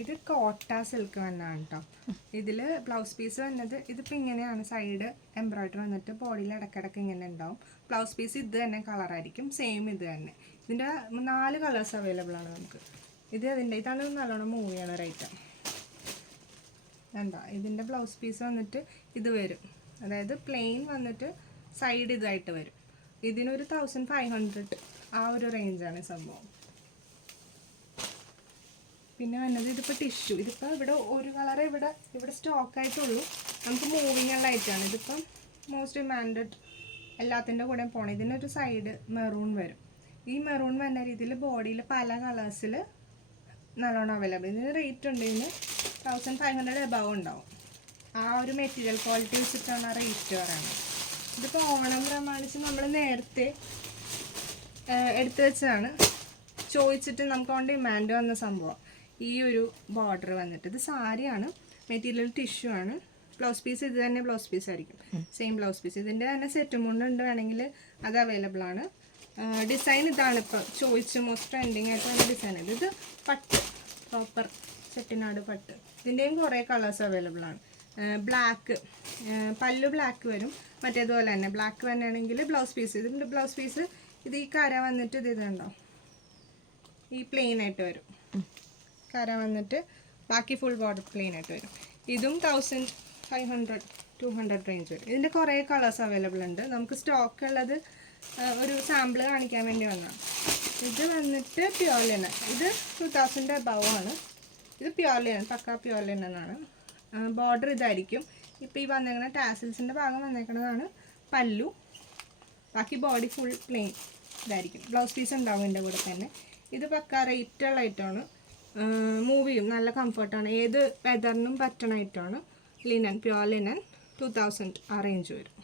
ഇത് കോട്ട സിൽക്ക് തന്നെയാണ് കേട്ടോ. ഇതിൽ ബ്ലൗസ് പീസ് വന്നത് ഇതിപ്പോൾ ഇങ്ങനെയാണ്, സൈഡ് എംബ്രോയിഡറി വന്നിട്ട് ബോഡിയിൽ ഇടയ്ക്കിടയ്ക്ക് ഇങ്ങനെ ഉണ്ടാവും. ബ്ലൗസ് പീസ് ഇത് തന്നെ കളറായിരിക്കും, സെയിം ഇത് തന്നെ. ഇതിൻ്റെ 4 കളേഴ്സ് അവൈലബിൾ ആണ് നമുക്ക്. ഇതാണ് നല്ലോണം മൂവ് ചെയ്യണ റേറ്റ്. എന്താ ഇതിൻ്റെ ബ്ലൗസ് പീസ് വന്നിട്ട് ഇത് വരും, അതായത് പ്ലെയിൻ വന്നിട്ട് സൈഡ് ഇതായിട്ട് വരും. ഇതിനൊരു 1500 ആ ഒരു റേഞ്ചാണ് സംഭവം. പിന്നെ വന്നത് ഇതിപ്പോൾ ടിഷ്യൂ. ഇതിപ്പോൾ ഇവിടെ ഒരു കളർ ഇവിടെ സ്റ്റോക്കായിട്ടുള്ളൂ, നമുക്ക് മൂവിങ് ഉള്ള ഐറ്റമാണ്. ഇതിപ്പം മോസ്റ്റ് ഡിമാൻഡഡ് എല്ലാത്തിൻ്റെ കൂടെ പോകണം. ഇതിനൊരു സൈഡ് മെറൂൺ വരും. ഈ മെറൂൺ വരുന്ന രീതിയിൽ ബോഡിയിൽ പല കളേഴ്സിൽ നല്ലോണം അവൈലബിൾ. ഇതിന് റേറ്റ് ഉണ്ട്, ഇതിന് 1500 എബവ് ഉണ്ടാവും. ആ ഒരു മെറ്റീരിയൽ ക്വാളിറ്റി വെച്ചിട്ടാണ് ആ റേറ്റ് പറയുന്നത്. ഇതിപ്പോൾ ഓണം പ്രമാണിച്ച് നമ്മൾ നേരത്തെ എടുത്തു വെച്ചതാണ്, ചോദിച്ചിട്ട് നമുക്ക് ഓൺ ഡിമാൻഡ് വന്ന സംഭവം. ഈ ഒരു ബോർഡർ വന്നിട്ട് ഇത് സാരിയാണ്, മെറ്റീരിയൽ ടിഷ്യൂ ആണ്. ബ്ലൗസ് പീസ് ഇത് തന്നെ ബ്ലൗസ് പീസ് ആയിരിക്കും, സെയിം ബ്ലൗസ് പീസ്. ഇതിൻ്റെ തന്നെ സെറ്റ് മുണ്ടുണ്ട്, വേണമെങ്കിൽ അത് അവൈലബിൾ ആണ്. ഡിസൈൻ ഇതാണ് ഇപ്പോൾ ചോദിച്ച് മോസ്റ്റ് ട്രെൻഡിങ് ആയിട്ട് വന്ന ഡിസൈൻ. ഇത് പട്ട്, പ്രോപ്പർ ചെട്ടിനാട് പട്ട്. ഇതിൻ്റെയും കുറേ കളേഴ്സ് അവൈലബിൾ ആണ്. ബ്ലാക്ക്, പല്ലു ബ്ലാക്ക് വരും, മറ്റേതുപോലെ തന്നെ ബ്ലാക്ക് തന്നെയാണെങ്കിൽ ബ്ലൗസ് പീസ്. ഇതിൻ്റെ ബ്ലൗസ് പീസ് ഇത് ഈ കര വന്നിട്ട് ഇതുണ്ടോ, ഈ പ്ലെയിൻ ആയിട്ട് വരും. കര വന്നിട്ട് ബാക്കി ഫുൾ ബോർഡർ പ്ലെയിൻ ആയിട്ട് വരും. ഇതും 1500-200 റേഞ്ച് വരും. ഇതിൻ്റെ കുറേ കളേഴ്സ് അവൈലബിൾ ഉണ്ട്. നമുക്ക് സ്റ്റോക്ക് ഉള്ളത് ഒരു സാമ്പിൾ കാണിക്കാൻ വേണ്ടി വന്നതാണ്. ഇത് വന്നിട്ട് പ്യുവർ ലിനൻ. ഇത് 2000 എബവ് ആണ്. ഇത് പ്യുവർ ലിനൻ, പക്ക പ്യുവർ ലിനൻ ആണ്. ബോർഡർ ഇതായിരിക്കും. ഇപ്പോൾ ഈ വന്നേക്കുന്ന ടാസിൽസിൻ്റെ ഭാഗം വന്നേക്കുന്നതാണ് പല്ലു. ബാക്കി ബോഡി ഫുൾ പ്ലെയിൻ ഇതായിരിക്കും. ബ്ലൗസ് പീസ് ഉണ്ടാവും ഇതിൻ്റെ കൂടെ തന്നെ. ഇത് പക്ക റേറ്റുള്ള ഐറ്റമാണ്, മൂവ് ചെയ്യും, നല്ല കംഫർട്ടാണ്, ഏത് വെതറിനും പറ്റണ ഐറ്റമാണ്. ലിനൻ, പ്യുവർ ലിനൻ 2000 ആ റേഞ്ച് വരും.